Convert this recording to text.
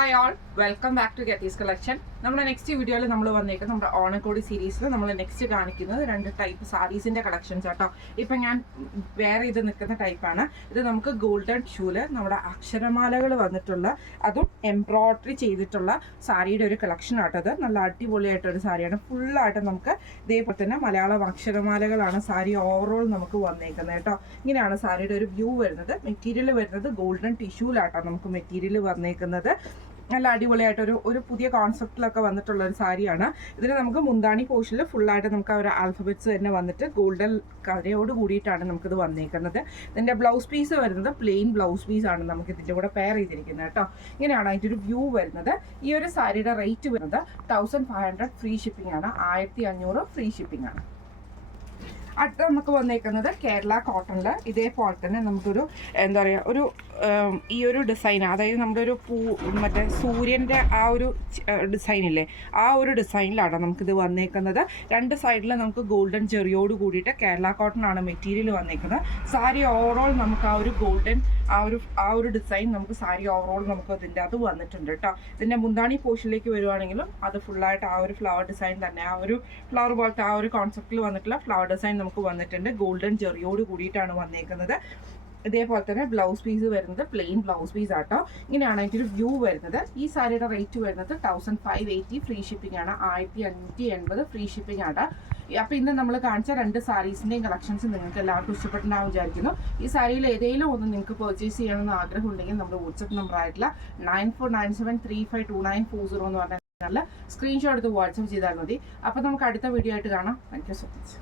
Hi all, welcome back to ഗെറ്റീസ് collection. നമ്മുടെ next വീഡിയോയിൽ നമ്മൾ വന്നേക്കുന്നത് നമ്മുടെ ഓണക്കോടി സീരീസിൽ നമ്മൾ നെക്സ്റ്റ് കാണിക്കുന്നത് 2 ടൈപ്പ് സാരീസിൻ്റെ കളക്ഷൻസ് കേട്ടോ. ഇപ്പം ഞാൻ വേറെ ഇത് നിൽക്കുന്ന ടൈപ്പാണ്. ഇത് നമുക്ക് ഗോൾഡൻ ഷൂല് നമ്മുടെ അക്ഷരമാലകൾ വന്നിട്ടുള്ള അതും എംബ്രോയ്ഡറി ചെയ്തിട്ടുള്ള സാരിയുടെ ഒരു കളക്ഷൻ ആട്ടത്. നല്ല അടിപൊളിയായിട്ടൊരു സാരിയാണ്. ഫുള്ളായിട്ട് നമുക്ക് ഇതേപോലെ തന്നെ മലയാളം അക്ഷരമാലകളാണ് സാരി ഓവറോൾ നമുക്ക് വന്നേക്കുന്നത് കേട്ടോ. ഇങ്ങനെയാണ് സാരിയുടെ ഒരു വ്യൂ വരുന്നത്. മെറ്റീരിയൽ വരുന്നത് ഗോൾഡൻ ടിഷ്യൂലാട്ടോ നമുക്ക് മെറ്റീരിയൽ വന്നേക്കുന്നത്. നല്ല അടിപൊളിയായിട്ട് ഒരു പുതിയ കോൺസെപ്റ്റിലൊക്കെ വന്നിട്ടുള്ള ഒരു സാരിയാണ്. ഇതിന് നമുക്ക് മുന്താണി പോർഷനിൽ ഫുള്ളായിട്ട് നമുക്ക് ഒരു ആൽഫബറ്റ്സ് തന്നെ വന്നിട്ട് ഗോൾഡൻ കരയോട് കൂടിയിട്ടാണ് നമുക്കിത് വന്നേക്കുന്നത്. ഇതിൻ്റെ ബ്ലൗസ് പീസ് വരുന്നത് പ്ലെയിൻ ബ്ലൗസ് പീസാണ് നമുക്ക് ഇതിൻ്റെ കൂടെ പെയർ ചെയ്തിരിക്കുന്നത് കേട്ടോ. ഇങ്ങനെയാണ് അതിൻ്റെ ഒരു വ്യൂ വരുന്നത്. ഈ ഒരു സാരിയുടെ റേറ്റ് വരുന്നത് 1500 ഫ്രീ ഷിപ്പിംഗ് ആണ്. 1500 ഫ്രീ ഷിപ്പിംഗ് ആണ്. അടുത്ത നമുക്ക് വന്നേക്കുന്നത് കേരള കോട്ടണിൽ ഇതേപോലെ തന്നെ നമുക്കൊരു എന്താ പറയുക ഈ ഒരു ഡിസൈൻ, അതായത് നമ്മുടെ ഒരു മറ്റേ സൂര്യൻ്റെ ആ ഒരു ഡിസൈനില്ലേ, ആ ഒരു ഡിസൈനിലാണ് നമുക്കിത് വന്നേക്കുന്നത്. 2 സൈഡിൽ നമുക്ക് ഗോൾഡൻ ചെറിയോട് കൂടിയിട്ട് കേരള കോട്ടൺ ആണ് മെറ്റീരിയൽ വന്നേക്കുന്നത്. സാരി ഓവറോൾ നമുക്ക് ആ ഒരു ഗോൾഡൻ ആ ഒരു ഡിസൈൻ നമുക്ക് സാരി ഓവറോൾ നമുക്ക് ഇതിൻ്റെ അത് വന്നിട്ടുണ്ട് കേട്ടോ. ഇതിൻ്റെ മുന്താണി പോർഷനിലേക്ക് വരുവാണെങ്കിലും അത് ഫുള്ളായിട്ട് ആ ഒരു ഫ്ലവർ ഡിസൈൻ തന്നെ, ആ ഒരു ഫ്ലവർ പോലത്തെ ആ ഒരു കോൺസെപ്റ്റിൽ വന്നിട്ടുള്ള ഫ്ലവർ ഡിസൈൻ നമുക്ക് വന്നിട്ടുണ്ട്. ഗോൾഡൻ ചെറിയോട് കൂടിയിട്ടാണ് വന്നേക്കുന്നത്. ഇതേപോലെ തന്നെ ബ്ലൗസ് പീസ് വരുന്നത് പ്ലെയിൻ ബ്ലൗസ് പീസ് ആട്ടോ. ഇങ്ങനെയാണ് അതിൻ്റെ ഒരു വ്യൂ വരുന്നത്. ഈ സാരിയുടെ റേറ്റ് വരുന്നത് 1580 ഫ്രീ ഷിപ്പിംഗ് ആണ്. 1580 ഫ്രീ ഷിപ്പിംഗ് ആണ്. അപ്പോൾ ഇന്ന് നമ്മൾ കാണിച്ച 2 സാരീസിൻ്റെയും കളക്ഷൻസ് നിങ്ങൾക്ക് എല്ലാവർക്കും ഇഷ്ടപ്പെട്ടുണ്ടാവും വിചാരിക്കുന്നു. ഈ സാരിയിൽ ഏതെങ്കിലും ഒന്ന് നിങ്ങൾക്ക് പർച്ചേസ് ചെയ്യണമെന്ന് ആഗ്രഹം ഉണ്ടെങ്കിൽ നമ്മുടെ വാട്സപ്പ് നമ്പർ ആയിട്ടുള്ള 9497352940 എന്ന് പറഞ്ഞാൽ സ്ക്രീൻഷോട്ട് എടുത്ത് വാട്സപ്പ് ചെയ്താൽ മതി. അപ്പോൾ നമുക്ക് അടുത്ത വീഡിയോ ആയിട്ട് കാണാം. Thank you so much.